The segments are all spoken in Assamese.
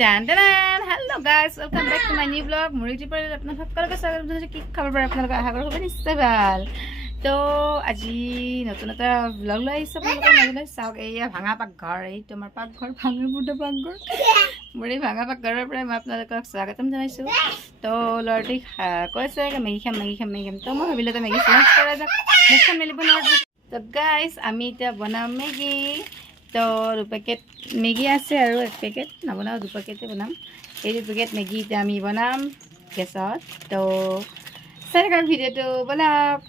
Hello' guys, welcome back to my new blog. মোৰ ইউটিউব চেনেলত আপোনাক সকলোকে স্বাগতম জনাইছোঁ। কি খবৰ বাৰু আপোনালোকৰ? আশা কৰোঁ খুবেই নিশ্চয় ভাল। তো আজি নতুন এটা ব্লগ লৈ আহিছোঁ আপোনালোকৰ মাজলৈ। চাওক, এয়া ভাঙা পাকঘৰ, এইটো আমাৰ পাকঘৰ, ভাঙা ফুটা পাকঘৰ। মোৰ এই ভাঙা পাকঘৰৰ পৰাই মই আপোনালোকক স্বাগতম জনাইছোঁ। তো ল'ৰাটোৱে কৈছে মেগী খাম। তো মই ভাবিলোঁ মেগী চেঞ্জ কৰা যাওক, মুখখন মেলিব নোৱাৰোঁ। তো গাইজ, আমি এতিয়া বনাম মেগী। তো 2 পেকেট মেগী আছে আৰু 1 পেকেট নবনাওঁ, 2 পেকেটে বনাম। এই 2 পেকেট মেগী এতিয়া আমি বনাম গেছত। তো চাই থাকক ভিডিঅ'টো, বনাওক।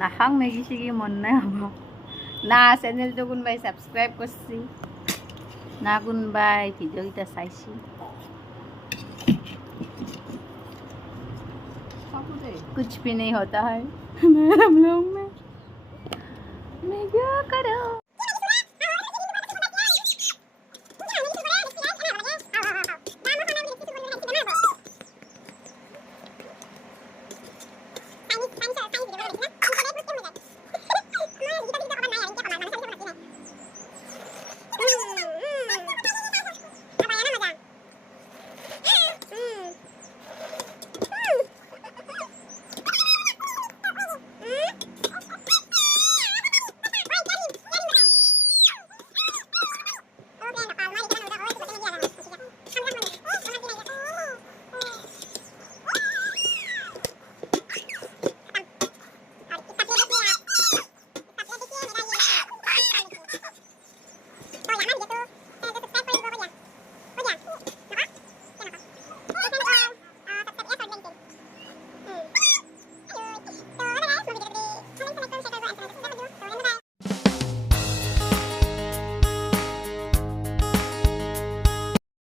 নাখাং মেগী চেগি মন নাই হ'ব না। চেনেলটো কোনোবাই ছাবস্ক্ৰাইব কৰিছি না, কোনোবাই ভিডিঅ'কেইটা চাইছি। कुछ भी नहीं होता है। हम लोग में मैं क्या करूं।